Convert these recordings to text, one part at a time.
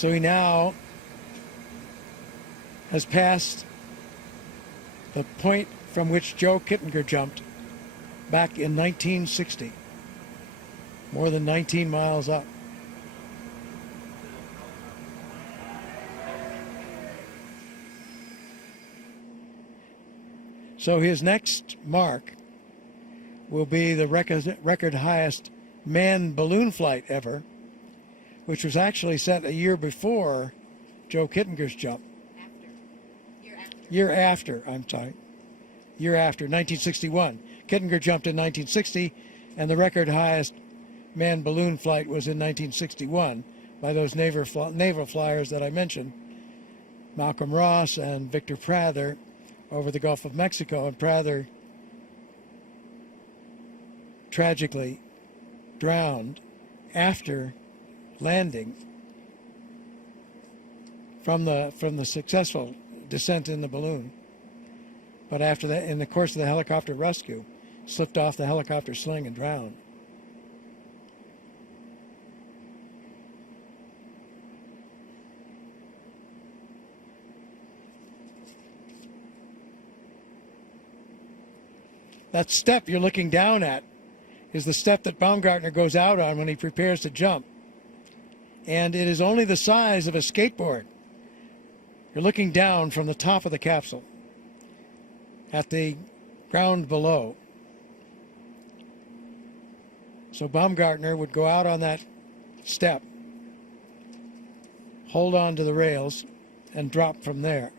So he now has passed the point from which Joe Kittinger jumped back in 1960, more than 19 miles up. So his next mark will be the record highest manned balloon flight ever, which was actually set a year before Joe Kittinger's jump. Year after, 1961. Kittinger jumped in 1960, and the record highest manned balloon flight was in 1961 by those naval flyers that I mentioned, Malcolm Ross and Victor Prather, over the Gulf of Mexico. And Prather tragically drowned after landing from the successful descent in the balloon. But after that, in the course of the helicopter rescue, slipped off the helicopter sling and drowned. That step you're looking down at is the step that Baumgartner goes out on when he prepares to jump. And it is only the size of a skateboard. You're looking down from the top of the capsule at the ground below. So Baumgartner would go out on that step, hold on to the rails, and drop from there.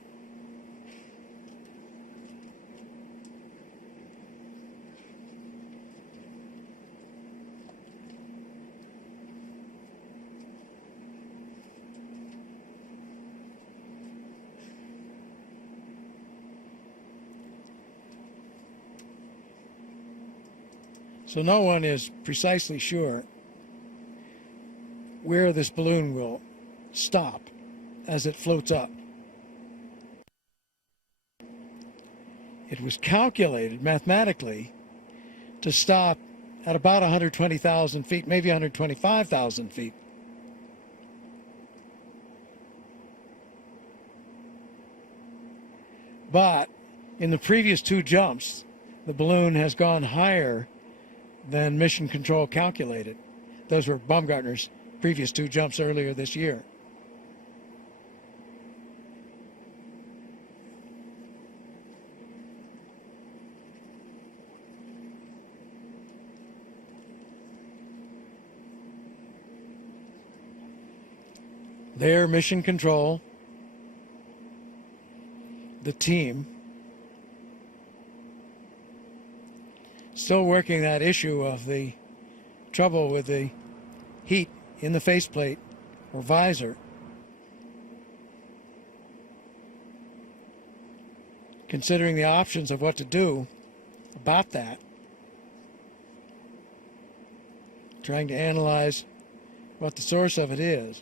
So no one is precisely sure where this balloon will stop as it floats up. It was calculated mathematically to stop at about 120,000 feet, maybe 125,000 feet. But in the previous two jumps, the balloon has gone higher than Mission Control calculated. Those were Baumgartner's previous two jumps earlier this year. Their Mission Control, the team, still working that issue of the trouble with the heat in the faceplate or visor. Considering the options of what to do about that. Trying to analyze what the source of it is.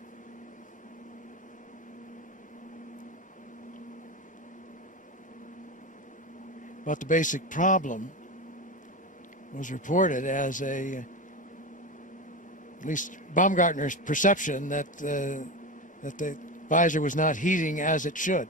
But the basic problem was reported as at least Baumgartner's perception that the visor was not heating as it should.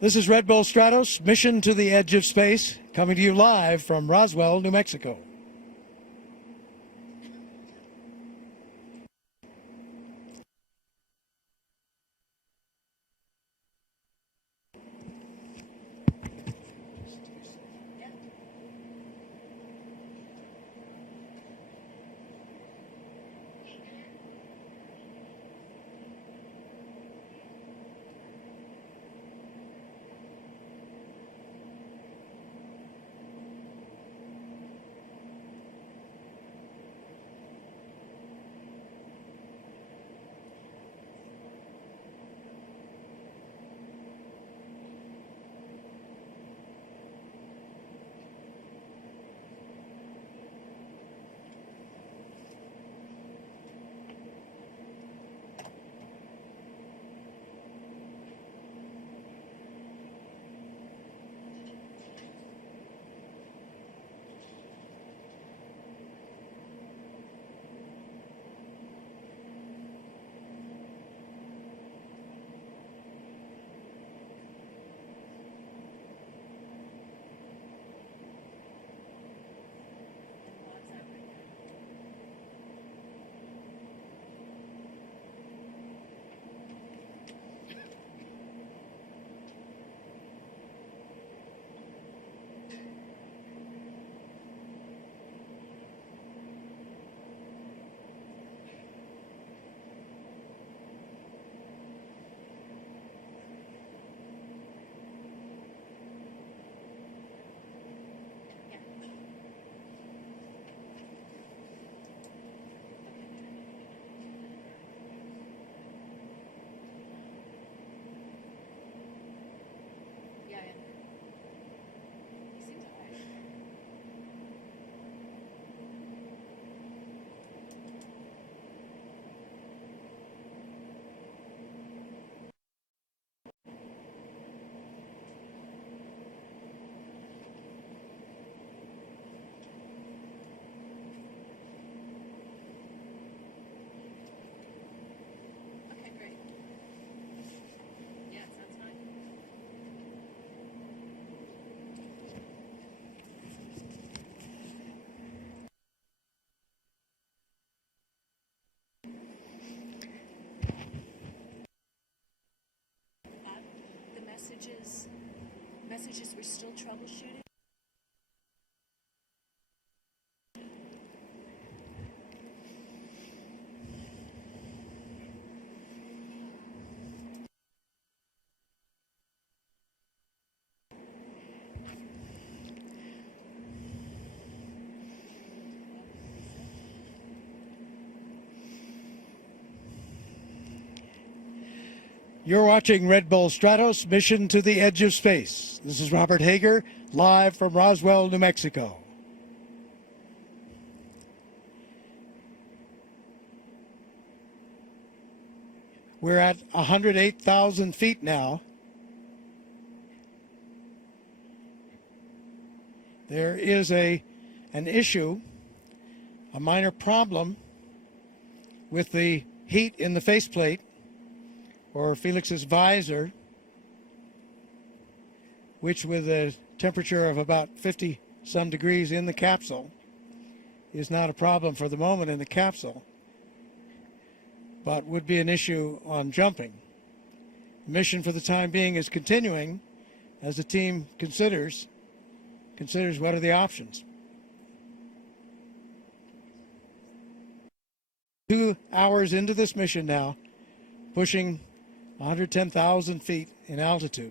This is Red Bull Stratos, mission to the edge of space, coming to you live from Roswell, New Mexico. Messages, we're still troubleshooting. You're watching Red Bull Stratos, Mission to the Edge of Space. This is Robert Hager, live from Roswell, New Mexico. We're at 108,000 feet now. There is an issue, a minor problem with the heat in the faceplate, or Felix's visor, which with a temperature of about 50 some degrees in the capsule is not a problem for the moment in the capsule, but would be an issue on jumping. The mission for the time being is continuing as the team considers what are the options. 2 hours into this mission now, pushing 110,000 feet in altitude.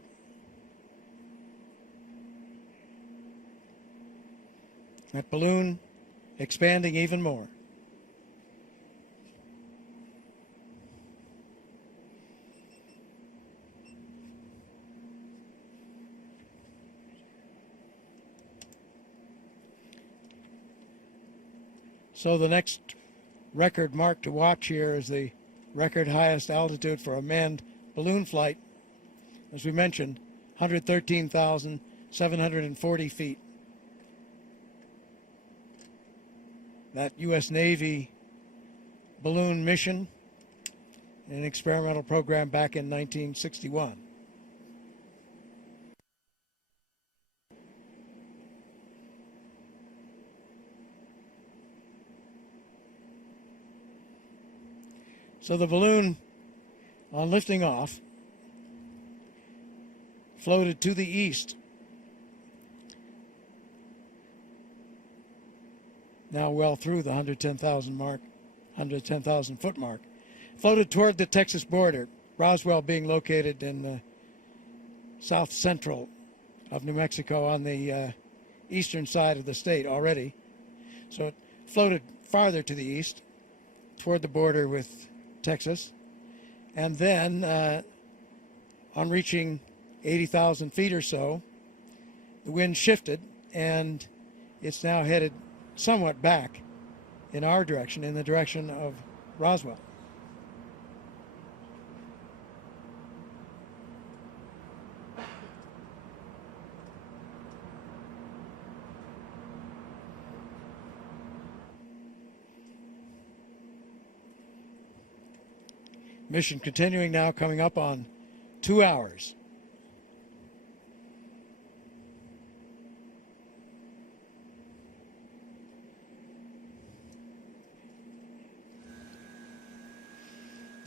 That balloon expanding even more. So the next record mark to watch here is the record highest altitude for a manned balloon flight. As we mentioned, 113,740 feet. That U.S. Navy balloon mission, an experimental program back in 1961. So the balloon, on lifting off, floated to the east. Now well through the 110,000 mark, 110,000 foot mark. Floated toward the Texas border, Roswell being located in the south central of New Mexico on the eastern side of the state already. So it floated farther to the east toward the border with Texas, and then on reaching 80,000 feet or so, the wind shifted and it's now headed somewhat back in our direction, in the direction of Roswell. Mission continuing now, coming up on 2 hours.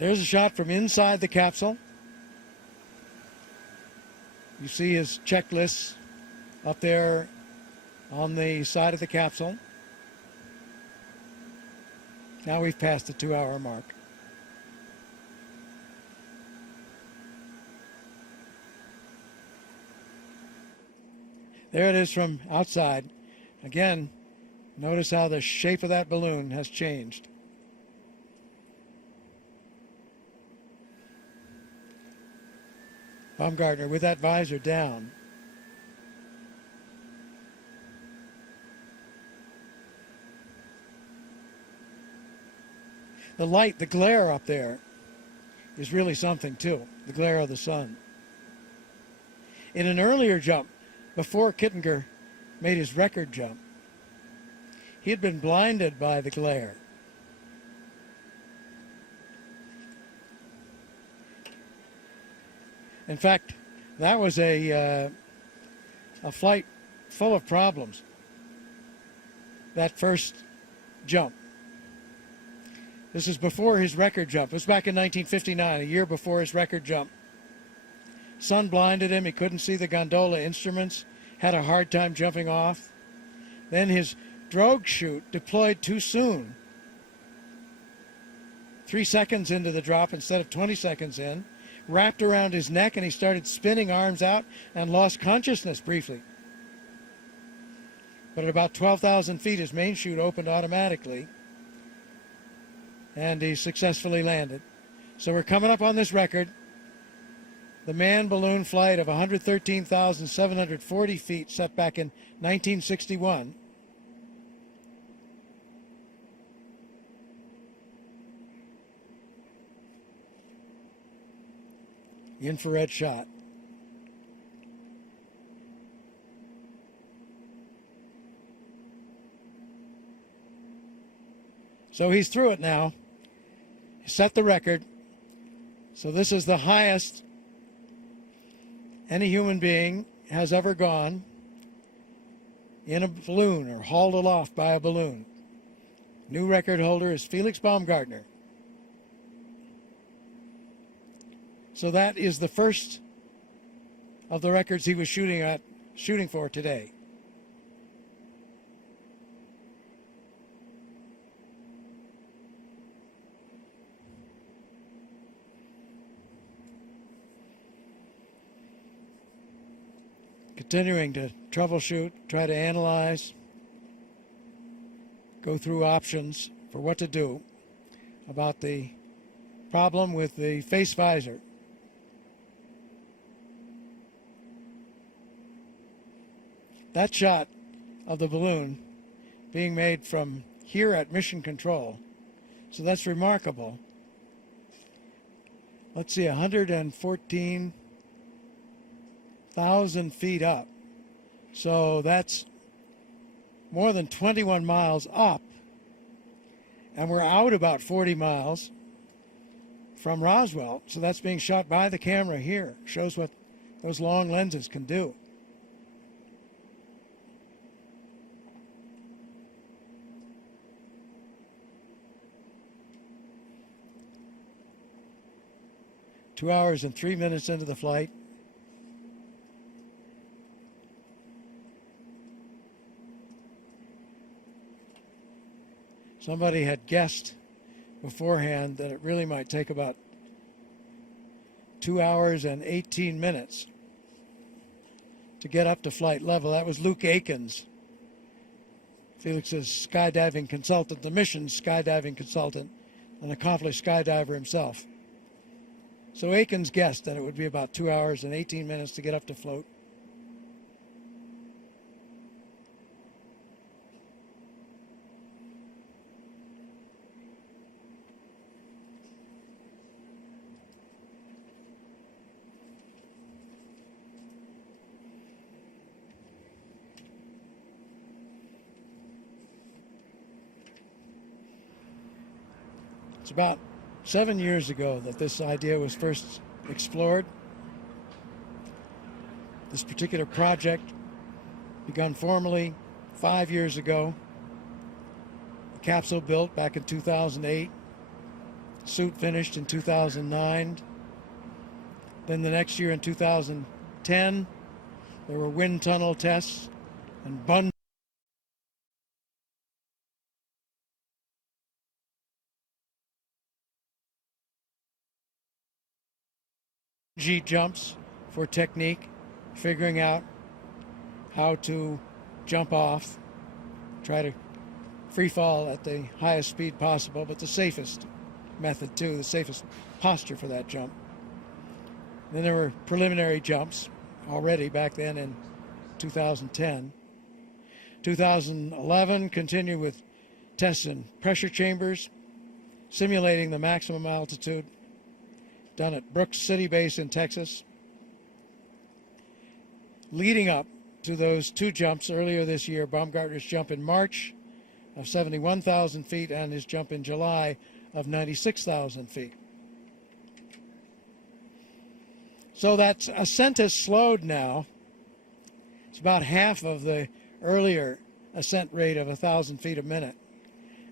There's a shot from inside the capsule. You see his checklists up there on the side of the capsule. Now we've passed the 2 hour mark. There it is from outside. Again, notice how the shape of that balloon has changed. Baumgartner with that visor down. The light, the glare up there is really something too, the glare of the sun. In an earlier jump, before Kittinger made his record jump, he had been blinded by the glare. In fact, that was a flight full of problems, that first jump. This is before his record jump. It was back in 1959, a year before his record jump. Sun blinded him. He couldn't see the gondola instruments, had a hard time jumping off. Then his drogue chute deployed too soon. 3 seconds into the drop instead of 20 seconds in, wrapped around his neck, and he started spinning arms out and lost consciousness briefly. But at about 12,000 feet, his main chute opened automatically, and he successfully landed. So we're coming up on this record, the manned balloon flight of 113,740 feet set back in 1961. Infrared shot. So he's through it now. He set the record. So this is the highest any human being has ever gone in a balloon or hauled aloft by a balloon. New record holder is Felix Baumgартнер. So that is the first of the records he was shooting for today. Continuing to troubleshoot, try to analyze, go through options for what to do about the problem with the face visor. That shot of the balloon being made from here at Mission Control, so that's remarkable. Let's see, 114,000 feet up. So that's more than 21 miles up. And we're out about 40 miles from Roswell. So that's being shot by the camera here. Shows what those long lenses can do. Two hours and 3 minutes into the flight. Somebody had guessed beforehand that it really might take about 2 hours and 18 minutes to get up to flight level. That was Luke Akins, Felix's skydiving consultant, the mission's skydiving consultant, an accomplished skydiver himself. So Akins guessed that it would be about 2 hours and 18 minutes to get up to float. It's about 7 years ago that this idea was first explored. This particular project begun formally 5 years ago. The capsule built back in 2008. The suit finished in 2009. Then the next year in 2010, there were wind tunnel tests and bungee jumps for technique, figuring out how to jump off, try to free fall at the highest speed possible, but the safest method too, the safest posture for that jump. Then there were preliminary jumps already back then in 2010. 2011 continued with tests in pressure chambers, simulating the maximum altitude, done at Brooks City Base in Texas. Leading up to those two jumps earlier this year, Baumgartner's jump in March of 71,000 feet and his jump in July of 96,000 feet. So that ascent has slowed now. It's about half of the earlier ascent rate of 1,000 feet a minute.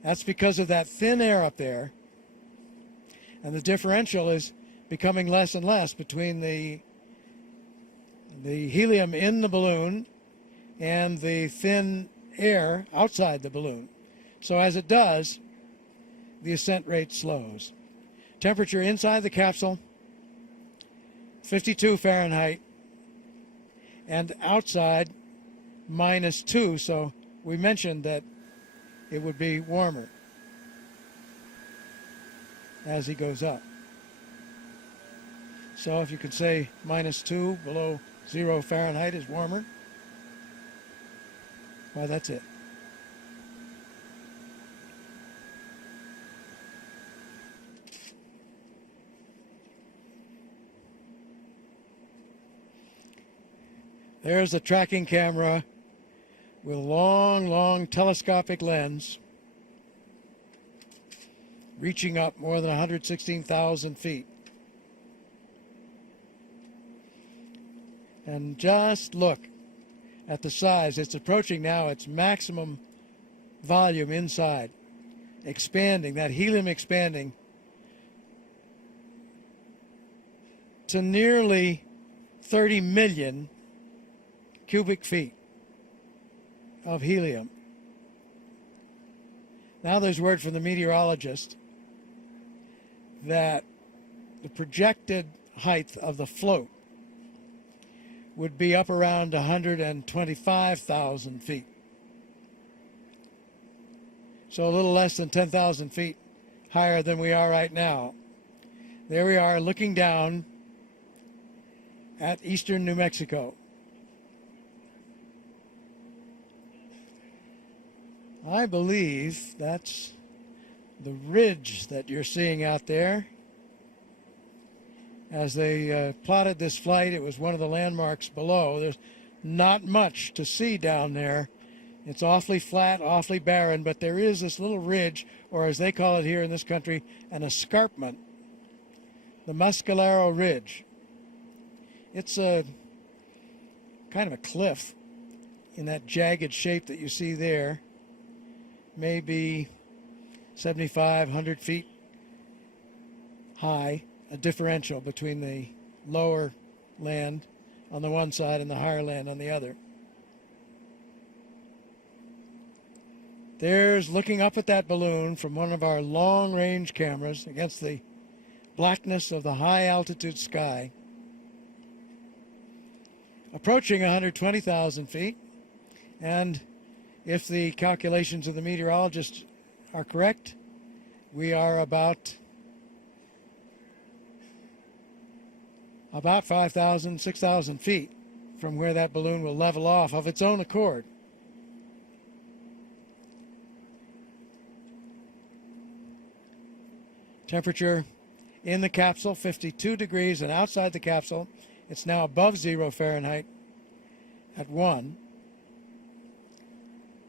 That's because of that thin air up there, and the differential is becoming less and less between the the helium in the balloon and the thin air outside the balloon. So as it does, the ascent rate slows. Temperature inside the capsule, 52 Fahrenheit, and outside -2, so we mentioned that it would be warmer as he goes up. So if you could say -2 below 0 Fahrenheit is warmer, well, that's it. There's a tracking camera with a long telescopic lens reaching up more than 116,000 feet. And just look at the size. It's approaching now its maximum volume inside, expanding, that helium expanding to nearly 30 million cubic feet of helium. Now there's word from the meteorologist that the projected height of the float would be up around 125,000 feet. So a little less than 10,000 feet higher than we are right now. There we are looking down at eastern New Mexico. I believe that's the ridge that you're seeing out there. As they plotted this flight, it was one of the landmarks below. There's not much to see down there. It's awfully flat, awfully barren, but there is this little ridge, or as they call it here in this country, an escarpment, the Mescalero Ridge. It's a kind of a cliff in that jagged shape that you see there. Maybe 75, 100 feet high, a differential between the lower land on the one side and the higher land on the other. There's looking up at that balloon from one of our long-range cameras against the blackness of the high-altitude sky, approaching 120,000 feet, and if the calculations of the meteorologist are correct, we are about 5,000, 6,000 feet from where that balloon will level off of its own accord. Temperature in the capsule, 52 degrees, and outside the capsule, it's now above 0 Fahrenheit at 1.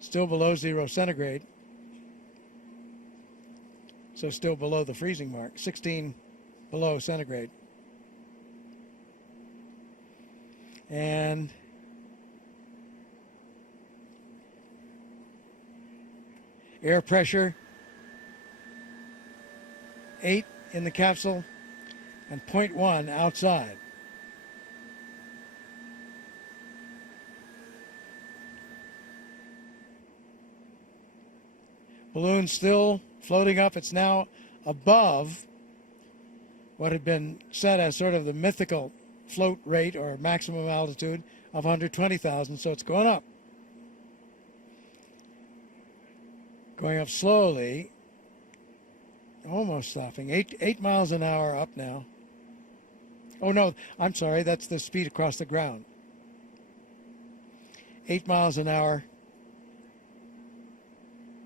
Still below 0 centigrade, so still below the freezing mark, 16 below centigrade. And air pressure, 8 in the capsule and 0.1 outside. Balloon still floating up. It's now above what had been set as sort of the mythical float rate or maximum altitude of 120,000, so it's going up. Going up slowly, almost stopping. 8 miles an hour up now. Oh no, I'm sorry, that's the speed across the ground. 8 miles an hour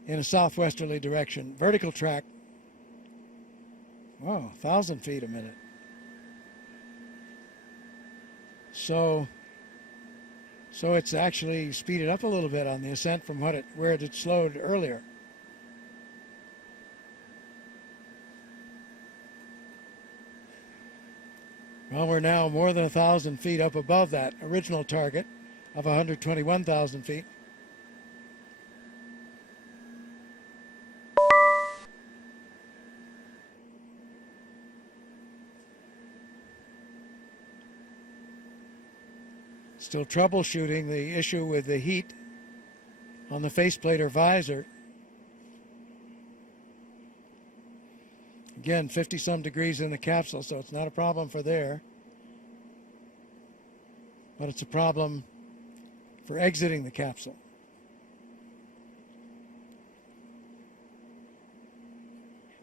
in a southwesterly direction. Vertical track, wow, 1,000 feet a minute. So it's actually speeded up a little bit on the ascent from where it had slowed earlier. Well, we're now more than 1,000 feet up above that original target of 121,000 feet. Still troubleshooting the issue with the heat on the faceplate or visor. Again, 50-some degrees in the capsule, so it's not a problem for there. But it's a problem for exiting the capsule.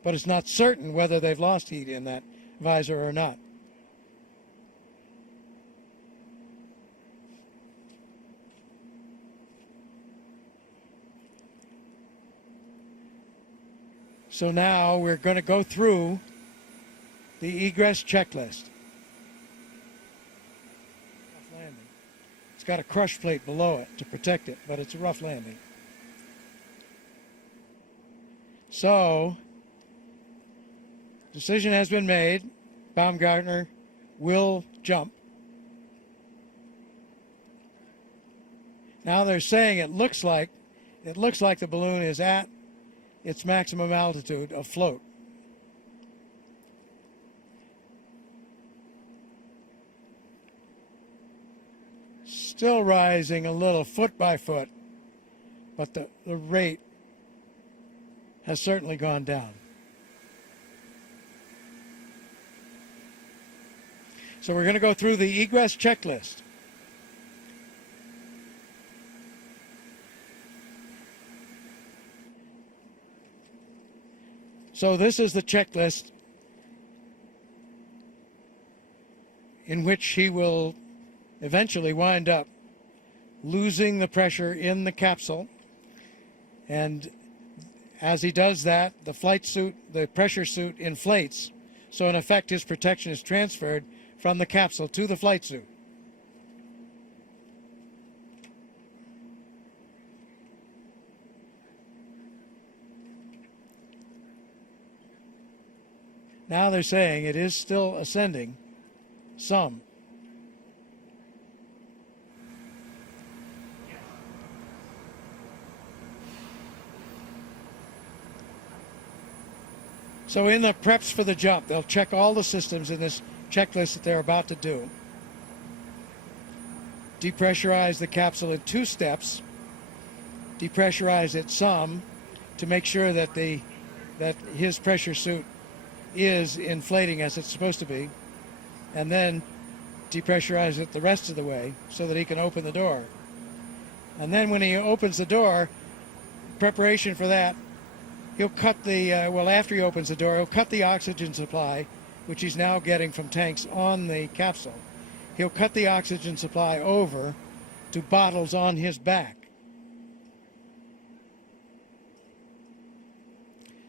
But it's not certain whether they've lost heat in that visor or not. So now we're going to go through the Egress Checklist. Rough landing. It's got a crush plate below it to protect it, but it's a rough landing. So, decision has been made. Baumgartner will jump. Now they're saying it looks like the balloon is at its maximum altitude afloat. Still rising a little foot by foot, but the rate has certainly gone down. So we're going to go through the Egress Checklist. So this is the checklist in which he will eventually wind up losing the pressure in the capsule. And as he does that, the flight suit, the pressure suit inflates. So in effect, his protection is transferred from the capsule to the flight suit. Now they're saying it is still ascending some. So in the preps for the jump, they'll check all the systems in this checklist that they're about to do. Depressurize the capsule in 2 steps. Depressurize it some to make sure that his pressure suit is inflating as it's supposed to be, and then depressurize it the rest of the way so that he can open the door. And then when he opens the door, preparation for that, he'll cut the, after he opens the door, he'll cut the oxygen supply, which he's now getting from tanks on the capsule. He'll cut the oxygen supply over to bottles on his back.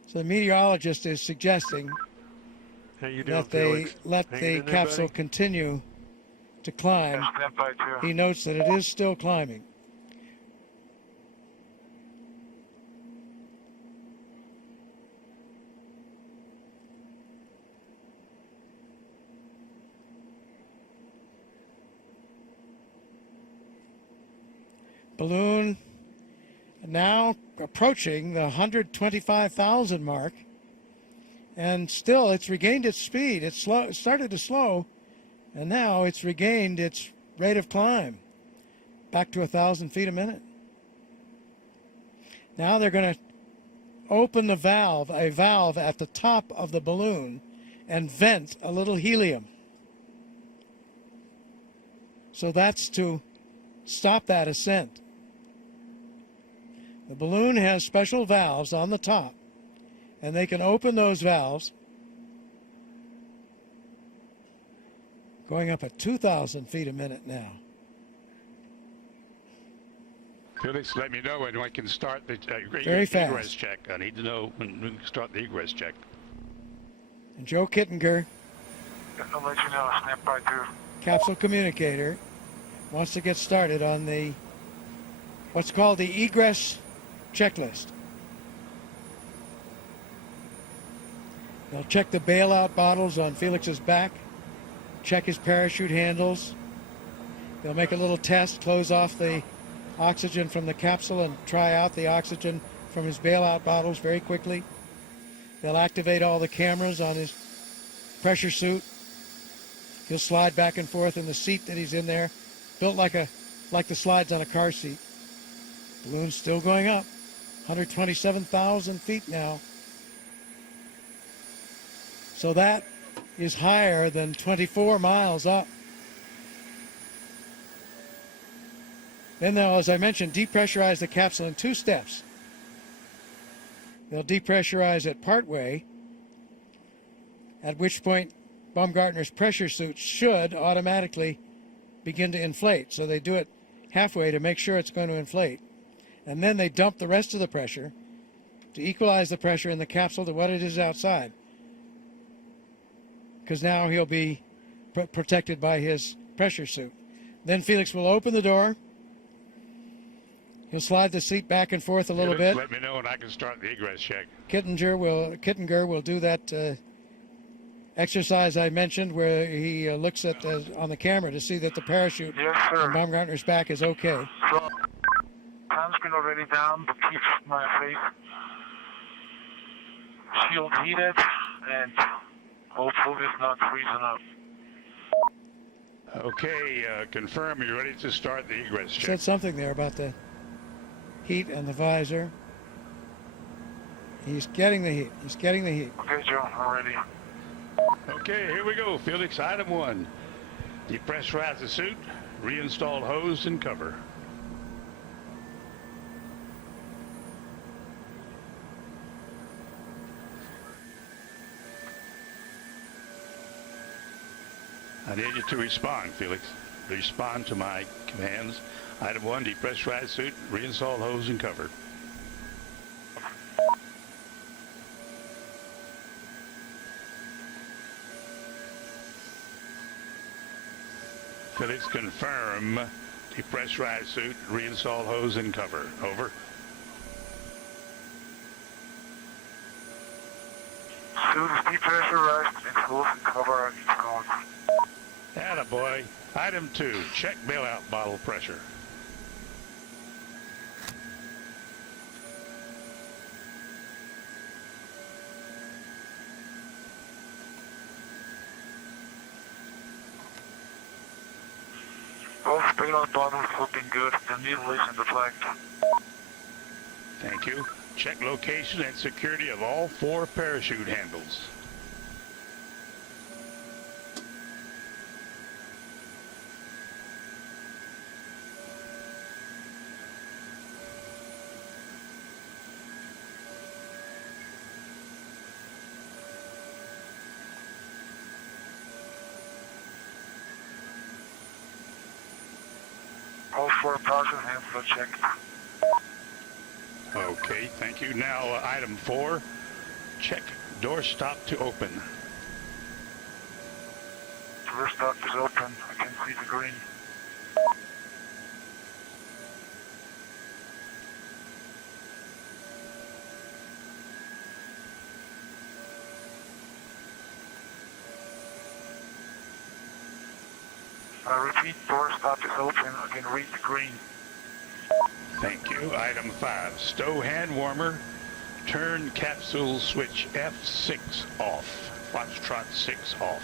So the meteorologist is suggesting that they let the capsule continue to climb. He notes that it is still climbing. Balloon now approaching the 125,000 mark, and still it's regained its speed. It started to slow, and now it's regained its rate of climb back to 1,000 feet a minute. Now they're going to open a valve at the top of the balloon and vent a little helium. So that's to stop that ascent. The balloon has special valves on the top, and they can open those valves going up at 2,000 feet a minute now. Felix, let me know when I can start the Very fast. egress check. I need to know when we can start the egress check. And Joe Kittinger, I'll let you know. Snap by 2. capsule communicator, wants to get started on the what's called the Egress Checklist. They'll check the bailout bottles on Felix's back, check his parachute handles. They'll make a little test, close off the oxygen from the capsule and try out the oxygen from his bailout bottles very quickly. They'll activate all the cameras on his pressure suit. He'll slide back and forth in the seat that he's in there built like the slides on a car seat. Balloon's still going up. 127,000 feet now. So that is higher than 24 miles up. Then they'll, as I mentioned, depressurize the capsule in 2 steps. They'll depressurize it partway, at which point Baumgartner's pressure suit should automatically begin to inflate. So they do it halfway to make sure it's going to inflate. And then they dump the rest of the pressure to equalize the pressure in the capsule to what it is outside. Because now he'll be protected by his pressure suit. Then Felix will open the door. He'll slide the seat back and forth a little bit. Let me know when I can start the egress check. Kittinger will do that exercise I mentioned, where he looks at on the camera to see that the parachute on Baumgartner's back is okay. So, hand's been already down, but keeps my face shield heated, and hopefully it's not freezing up. Okay, confirm you're ready to start the egress check. Said something there about the heat and the visor. He's getting the heat. He's getting the heat. Okay, Joe, I'm ready. Okay, here we go, Felix. Item 1. Depressurize the suit, reinstall hose and cover. I need you to respond, Felix. Respond to my commands. Item 1, depressurize suit, reinstall hose and cover. Felix, confirm. Depressurize suit, reinstall hose and cover. Over. Suit is depressurized and hose and cover are installed. Attaboy. Item 2, check bailout bottle pressure. Both bailout bottles looking good. The needle is in the flag. Thank you. Check location and security of all 4 parachute handles. All 4 parachute handles are checked. Okay, thank you. Now, item 4, check door stop to open. Door stop is open. I can see the green. I repeat, door stop is open. I can read the green. Thank you. Item 5, stow hand warmer. Turn capsule switch F6 off. Foxtrot 6 off.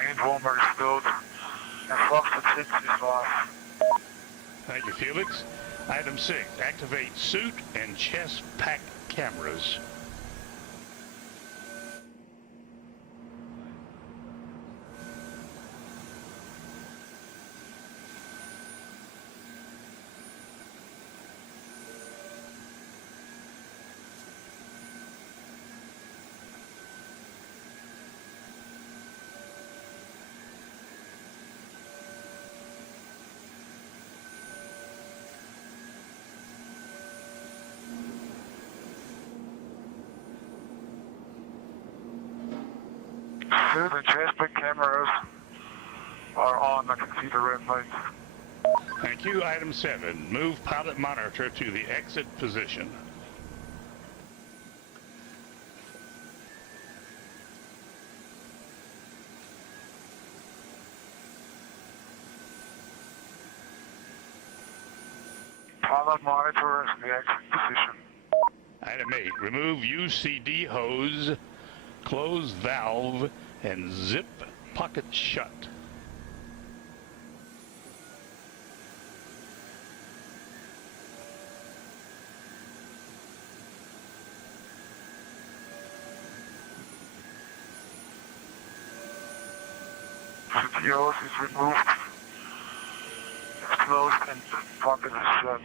Hand warmer is stowed. And Foxtrot 6 is off. Thank you, Felix. Item 6, activate suit and chest pack cameras. Suit and chest pack cameras are on. I can see the red lights. Thank you. Item 7, move pilot monitor to the exit position. Pilot monitors the exit position. Item 8, remove UCD hose, close valve, and zip pocket shut. The hose is removed. It's closed and the pocket is shut.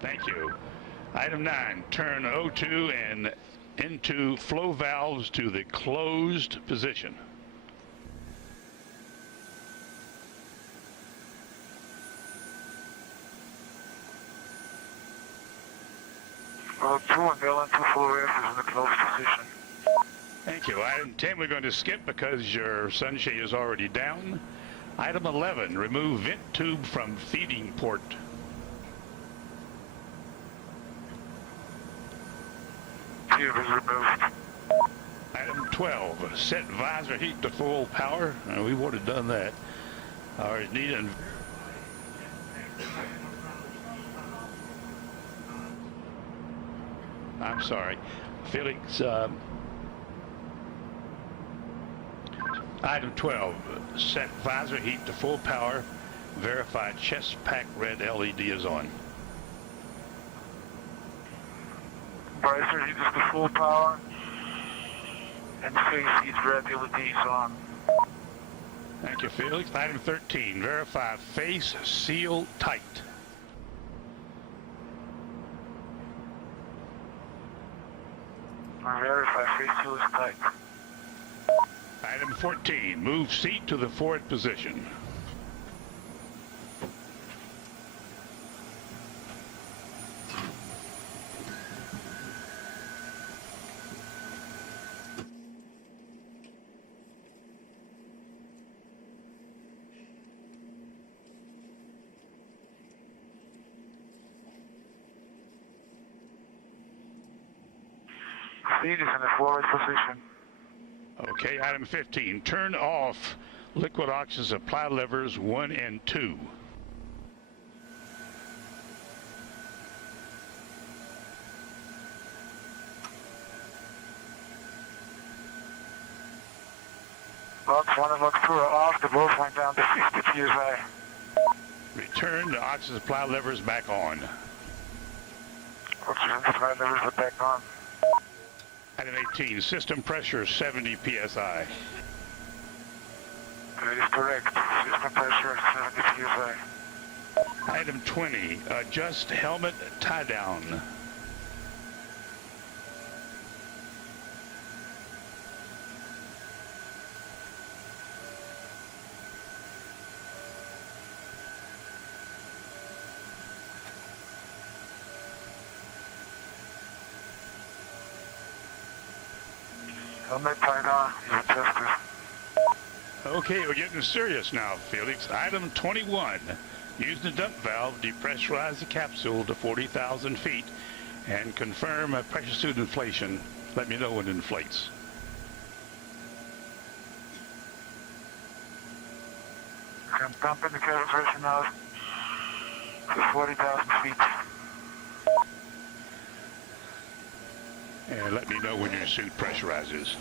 Thank you. Item 9, turn O2 and into flow valves to the closed position. O2 and LN2 flow valves is in the closed position. Thank you. Item 10 we're going to skip because your sunshade is already down. Item 11, remove vent tube from feeding port. Tube is removed. Item 12, set visor heat to full power. We would have done that. Or is needed. I'm sorry. Felix, item 12, set visor heat to full power. Verify chest pack red LED is on. Visor heat is to full power. And face heat red LED is on. Thank you, Felix. Item 13, verify face seal tight. Verify face seal is tight. Item 14, move seat to the forward position. Seat is in the forward position. Okay, item 15, turn off liquid oxygen supply levers 1 and 2. Box 1 and box 2 are off. The both went down to 50 psi. Return the oxygen supply levers back on. Oxygen supply levers are back on. Item 18, system pressure 70 psi. That is correct. System pressure is 70 psi. Item 20, adjust helmet tie down. Helmet tied on. Is adjusted. Okay, we're getting serious now, Felix. Item 21, use the dump valve, depressurize the capsule to 40,000 feet, and confirm a pressure suit inflation. Let me know when it inflates. I'm dumping the cabin pressure now to 40,000 feet. And let me know when your suit pressurizes.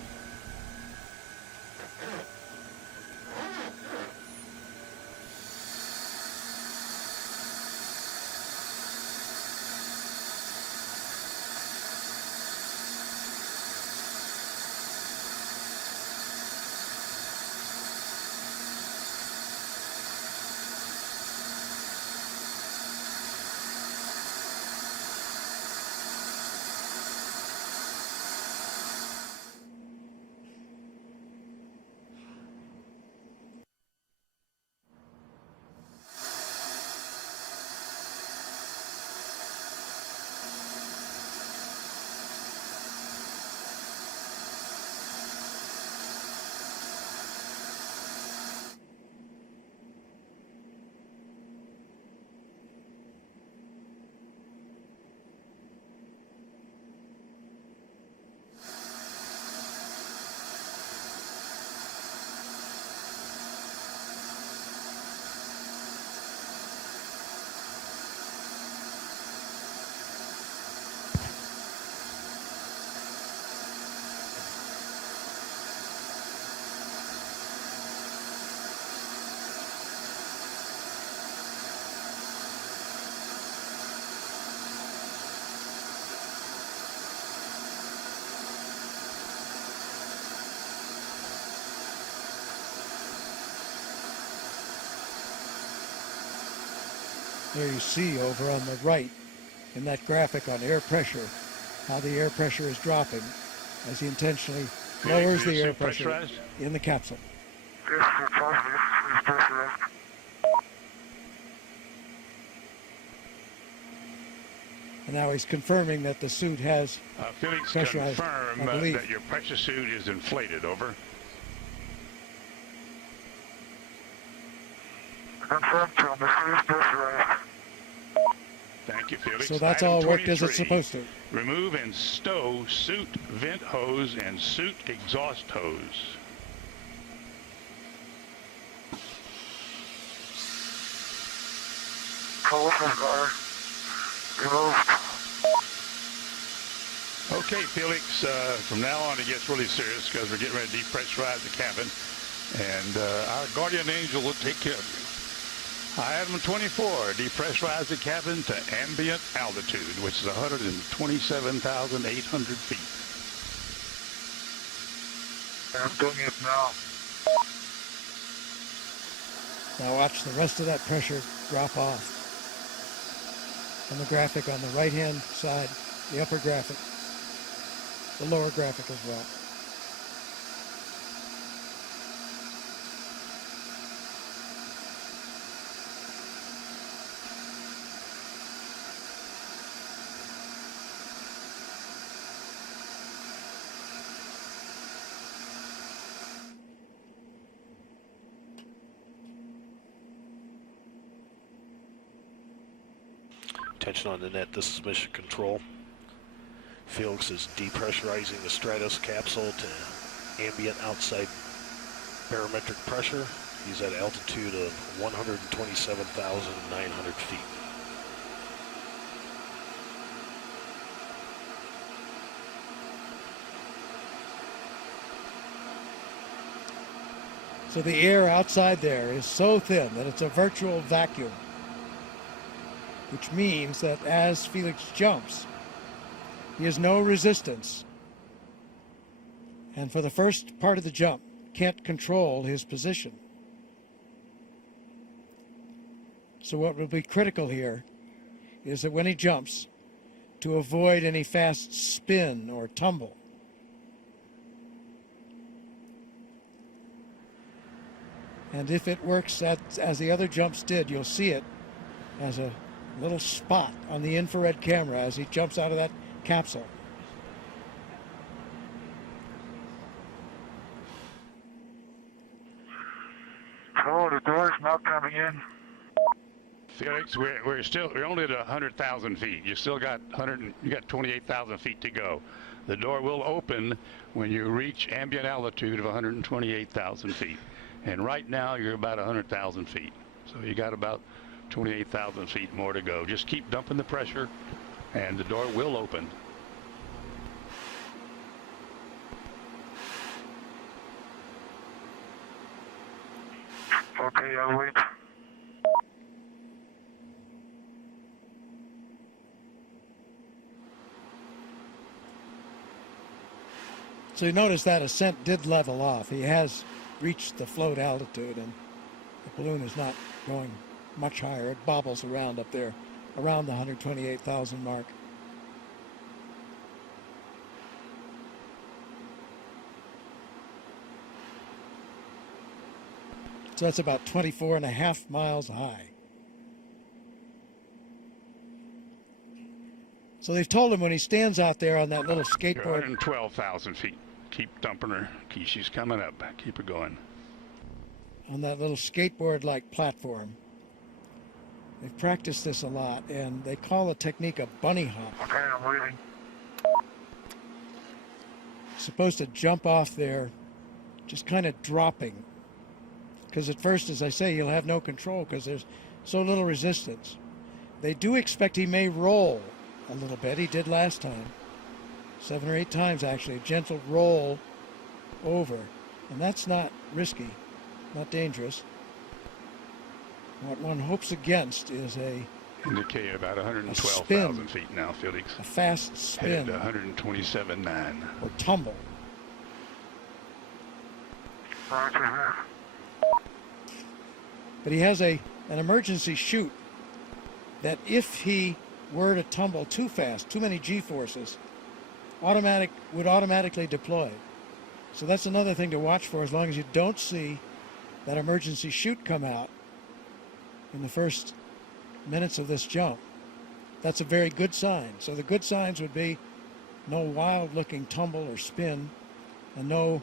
There you see over on the right in that graphic on air pressure how the air pressure is dropping as he intentionally lowers the air pressure in the capsule. Yes, it's possible. This is pressurized. And now he's confirming that the suit has Felix, pressurized, confirm I believe. that your pressure suit is inflated. Over. Confirmed, Tom. This is pressurized. Thank you, Felix. So that's Item all worked as it's 23, supposed to. Remove and stow suit vent hose and suit exhaust hose. Coalitions are removed. Okay, Felix, from now on it gets really serious because we're getting ready to depressurize the cabin, and our guardian angel will take care of you. Item 24, depressurize the cabin to ambient altitude, which is 127,800 feet. I'm doing it now. Now watch the rest of that pressure drop off. On the graphic on the right-hand side, the upper graphic, the lower graphic as well. Attention on the net, this is Mission Control. Felix is depressurizing the Stratos capsule to ambient outside barometric pressure. He's at altitude of 127,900 feet. So the air outside there is so thin that it's a virtual vacuum, which means that as Felix jumps, he has no resistance. And for the first part of the jump, can't control his position. So what will be critical here is that when he jumps, to avoid any fast spin or tumble. And if it works as the other jumps did, you'll see it as a little spot on the infrared camera as he jumps out of that capsule. Oh, the door's not coming in. Felix, we're only at 100,000 feet. You still got 28,000 feet to go. The door will open when you reach ambient altitude of 128,000 feet. And right now you're about 100,000 feet. So you got about 28,000 feet more to go. Just keep dumping the pressure and the door will open. Okay, I'll wait. So you notice that ascent did level off. He has reached the float altitude and the balloon is not going much higher. It bobbles around up there, around the 128,000 mark. So that's about 24.5 miles high. So they've told him when he stands out there on that little You're skateboard. 112,000 feet. Keep dumping her. She's coming up. Keep her going. On that little skateboard-like platform. They've practiced this a lot, and they call the technique a bunny hop. Okay, I'm waiting. Supposed to jump off there, just kind of dropping. Because at first, as I say, you'll have no control because there's so little resistance. They do expect he may roll a little bit. He did last time. 7 or 8 times, actually. A gentle roll over. And that's not risky, not dangerous. What one hopes against is a Indicate about 112,000 feet now, Felix. a fast spin Headed to 127.9. or tumble. Roger. But he has an emergency chute that if he were to tumble too fast, too many G-forces, would automatically deploy. So that's another thing to watch for, as long as you don't see that emergency chute come out in the first minutes of this jump. That's a very good sign. So the good signs would be no wild-looking tumble or spin, and no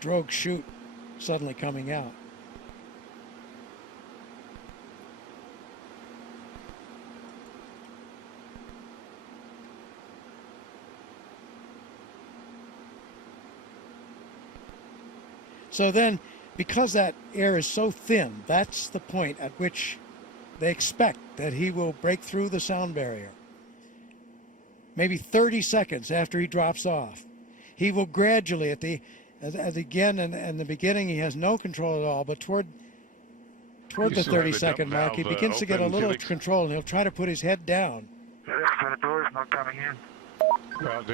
drogue chute suddenly coming out. So then, because that air is so thin, that's the point at which they expect that he will break through the sound barrier. Maybe 30 seconds after he drops off, he will gradually, again in the beginning, he has no control at all, but toward the 30-second mark, he begins to get a little control, and he'll try to put his head down. The door's not coming in. Well,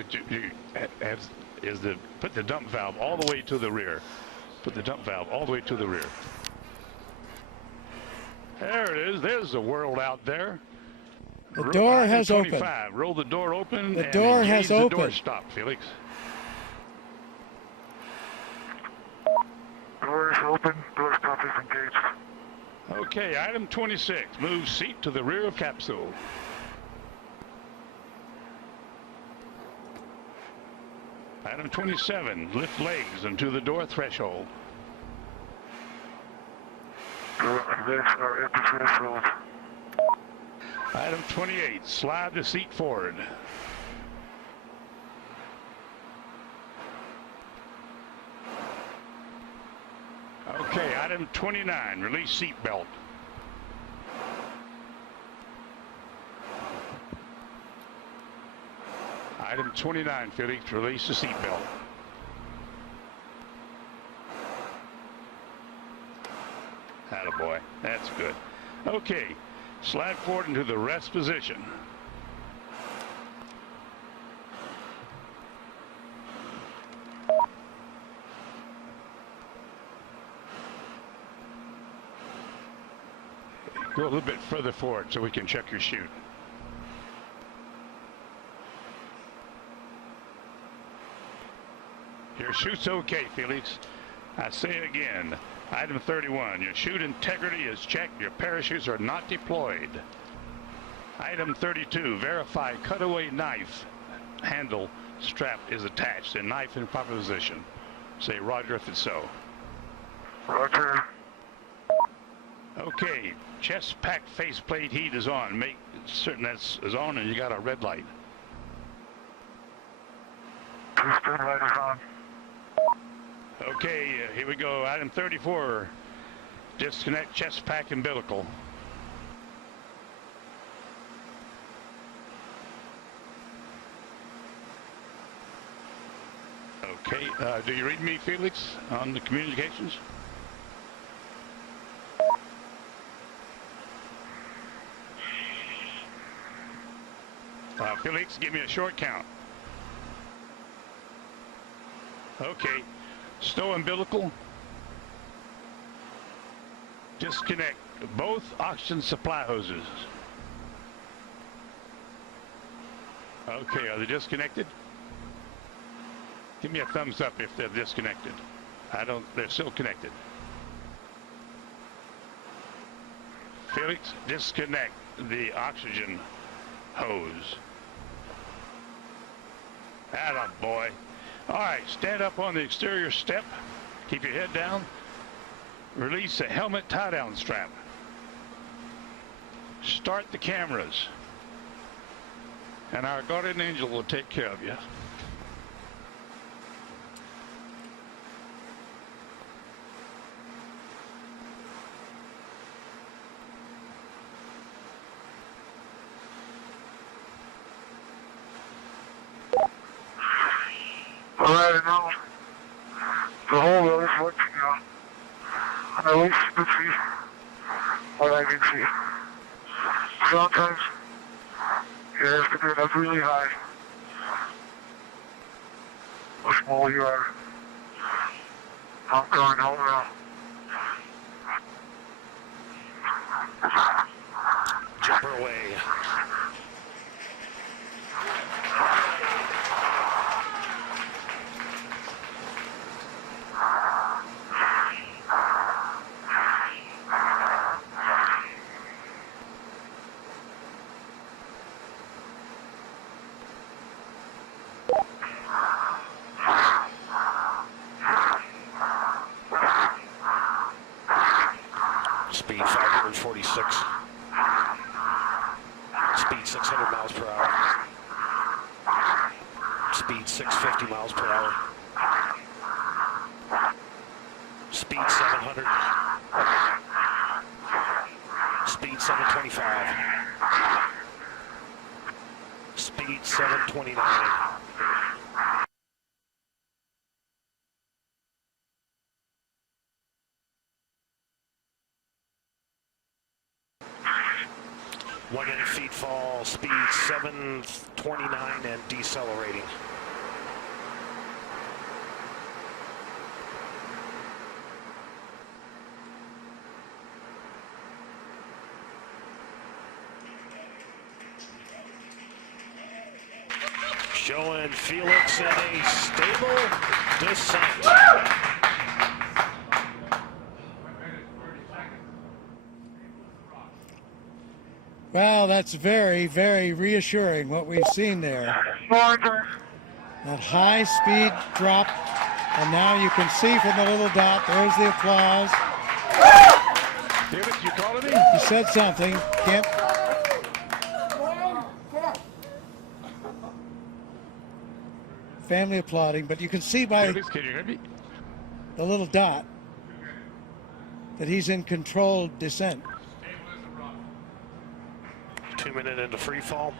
put the dump valve all the way to the rear. Put the dump valve all the way to the rear. There it is. There's the world out there. The door has opened. Roll the door open. The door has opened. The door stop, Felix. Door is open. Door stop is engaged. Okay, item 26. Move seat to the rear of capsule. Item 27. Lift legs into the door threshold. Legs are at the threshold. Item 28. Slide the seat forward. Okay, item 29. Release seat belt. Item 29, Felix, release the seat belt. Attaboy, that's good. Okay, slide forward into the rest position. Go a little bit further forward so we can check your chute. Your chute's okay, Felix. I say again, item 31, your chute integrity is checked. Your parachutes are not deployed. Item 32, verify cutaway knife handle strap is attached and knife in proper position. Say roger if it's so. Roger. Okay, chest pack faceplate heat is on. Make certain that's is on and you got a red light. Piston light is on. Okay, here we go. Item 34, disconnect chest pack umbilical. Okay, do you read me, Felix, on the communications? Felix, give me a short count. Okay. Stow umbilical. Disconnect both oxygen supply hoses. Okay, are they disconnected? Give me a thumbs up if they're disconnected. They're still connected. Felix, disconnect the oxygen hose. Attaboy. All right, stand up on the exterior step. Keep your head down. Release the helmet tie-down strap. Start the cameras. And our guardian angel will take care of you. Alright, now the whole wheel is working now. And at least you can see what I can see. Sometimes you have to get up really high. The smaller you are. I'm going home now. Jumper away. Speed 546. Speed 600 miles per hour. Speed 650 miles per hour. Speed 700. Speed 725. Speed 729. Feet fall, speed 729 and decelerating. Showing Felix in a stable descent. Well, that's very, very reassuring what we've seen there. That high speed drop, and now you can see from the little dot, there's the applause. Felix, you calling me? He said something. Can't. Family applauding, but you can see by Felix, can you hear me? the little dot that he's in controlled descent. 2 minutes into free fall.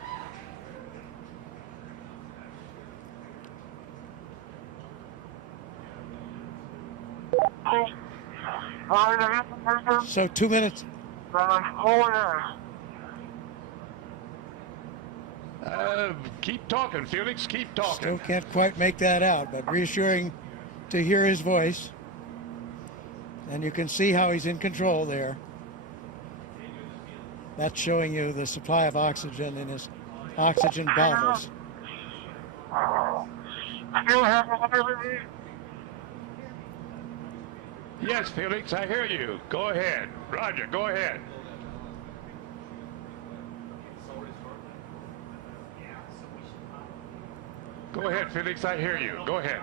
So 2 minutes. Keep talking, Felix. Keep talking. Still can't quite make that out, but reassuring to hear his voice. And you can see how he's in control there. That's showing you the supply of oxygen in his oxygen bottles. Yes, Felix, I hear you. Go ahead. Roger, go ahead. Go ahead, Felix, I hear you. Go ahead.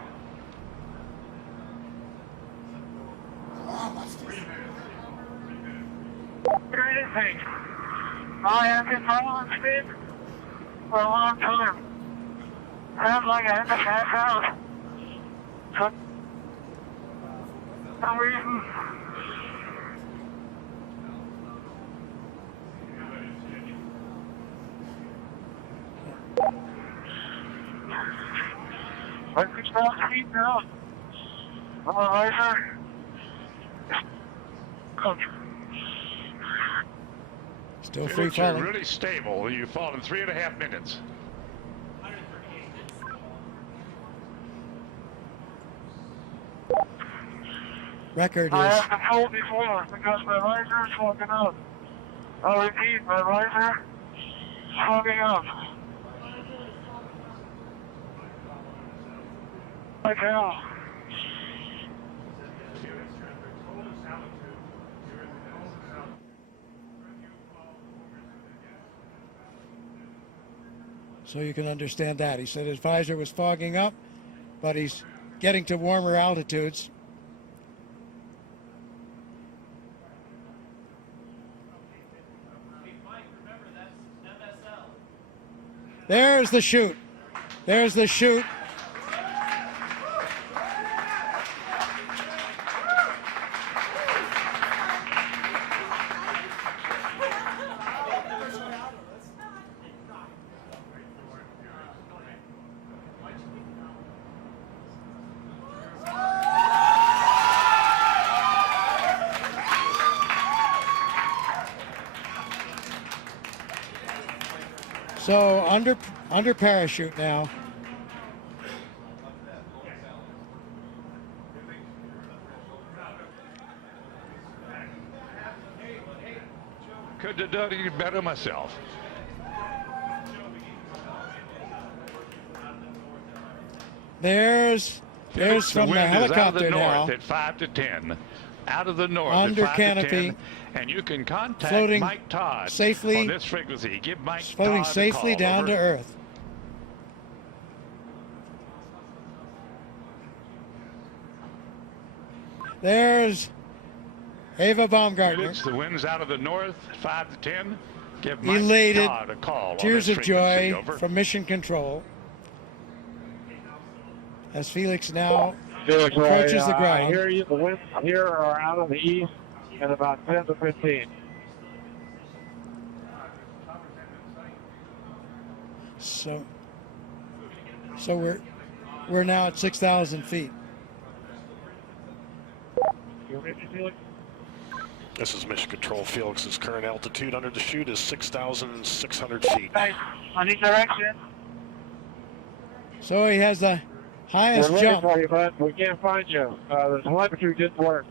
I have been following speed for a long time. Sounds like I had to pass out. For some reason. I can stop speed now. I'm a riser. Still free Felix, you're falling. really stable. You fall in 3.5 minutes. Record I is have been told before because my riser is fogging up. I'll repeat, my riser is fogging up. I tell. so you can understand that. He said his visor was fogging up, but he's getting to warmer altitudes. There's the chute. There's the chute. So under parachute now. couldn't have done any better myself. There's from the wind is out of helicopter the now. north at 5 to 10. Out of the north Under at 5 canopy, to 10. And you can contact floating Mike Todd safely, on this frequency. Give Mike floating Todd safely a call. down Over. to Earth. There's Ava Baumgartner, Felix, the wind's out of the north, 5 to 10. Give Mike elated, Todd a call. tears on this of joy frequency. Over. from Mission Control as Felix now Felix, approaches the I ground. hear you. The winds here are out of the east at about 10 to 15. So we're now at 6,000 feet. You ready, Felix? This is Mission Control. Felix's current altitude under the chute is 6,600 feet. Hey, on each direction. So he has the highest We're looking jump. for you, bud. We can't find you. The telemetry didn't work.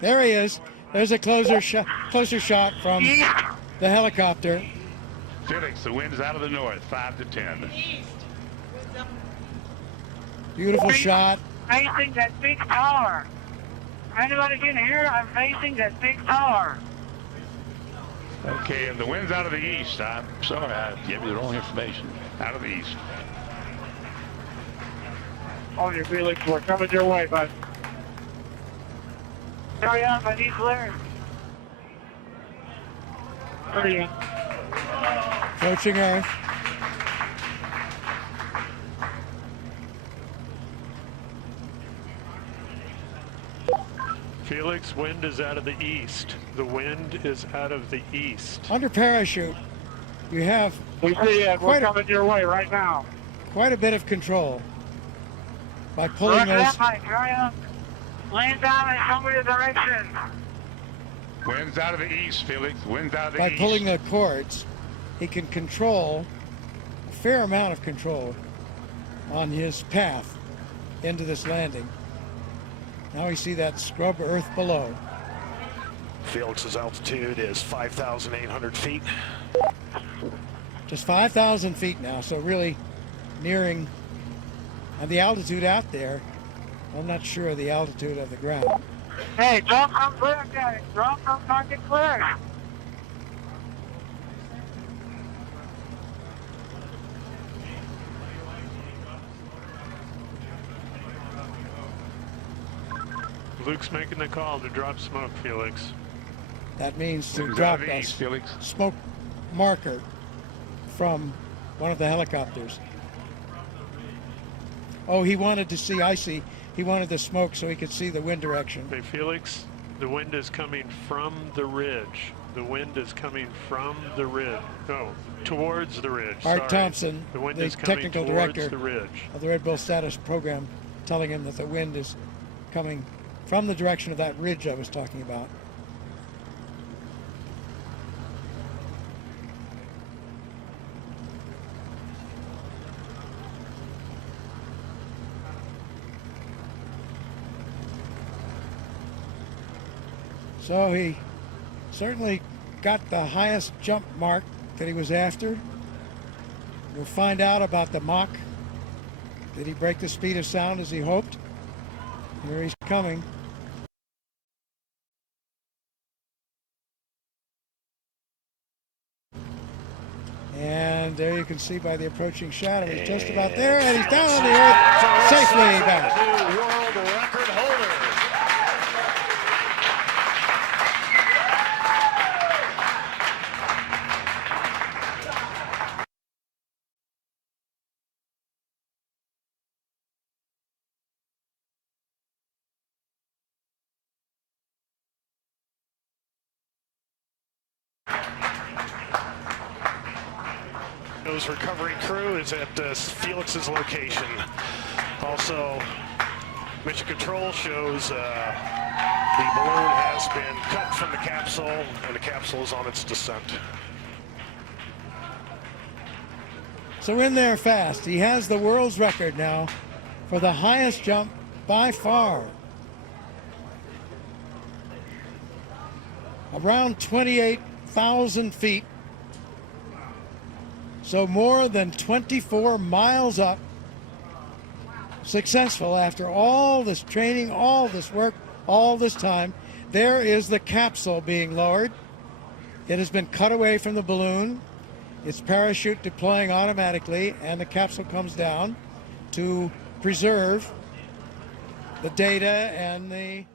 There he is. There's a closer shot from the helicopter. Felix, the wind's out of the north, 5 to 10. Beautiful shot. Facing that big tower. Anybody can hear? I'm facing that big tower. Okay, and the wind's out of the east. I'm sorry, I gave you the wrong information. Out of the east. On your Felix, we're coming your way, bud. Hurry up, I need clearance. Hurry up. Approaching Earth. Felix, wind is out of the east. The wind is out of the east. Under parachute, you have We see it. We're Quite a- coming your way right now. quite a bit of control by pulling Roger those. that, Mike. Hurry up. Land down and show me the direction. Wind's out of the east, Felix. Wind's out of the By east. pulling the cords, he can control a fair amount of control on his path into this landing. Now we see that scrub Earth below. Felix's altitude is 5,800 feet. Just 5,000 feet now, so really nearing, and the altitude out there, I'm not sure of the altitude of the ground. Hey, drop from clear, guys. Drop from target clear. Luke's making the call to drop smoke, Felix. That means to Wind's out drop of the a east, Felix. smoke marker from one of the helicopters. Oh, he wanted to see, I see. He wanted the smoke so he could see the wind direction. Hey, Felix, the wind is coming from the ridge. The wind is coming from the ridge. No, towards the ridge. Art Sorry. Thompson, the wind the is coming technical towards director the ridge. of the Red Bull status program, telling him that the wind is coming from the direction of that ridge I was talking about. So he certainly got the highest jump mark that he was after. We'll find out about the Mach. Did he break the speed of sound as he hoped? Here he's coming. And there you can see by the approaching shadow, he's just about there, and he's down on the earth, safely back. New world record holder. His recovery crew is at Felix's location. Also, Mission Control shows the balloon has been cut from the capsule, and the capsule is on its descent. So in there fast. He has the world's record now for the highest jump by far. around 28,000 feet. So more than 24 miles up. Successful after all this training, all this work, all this time. There is the capsule being lowered. It has been cut away from the balloon. Its parachute deploying automatically, and the capsule comes down to preserve the data and the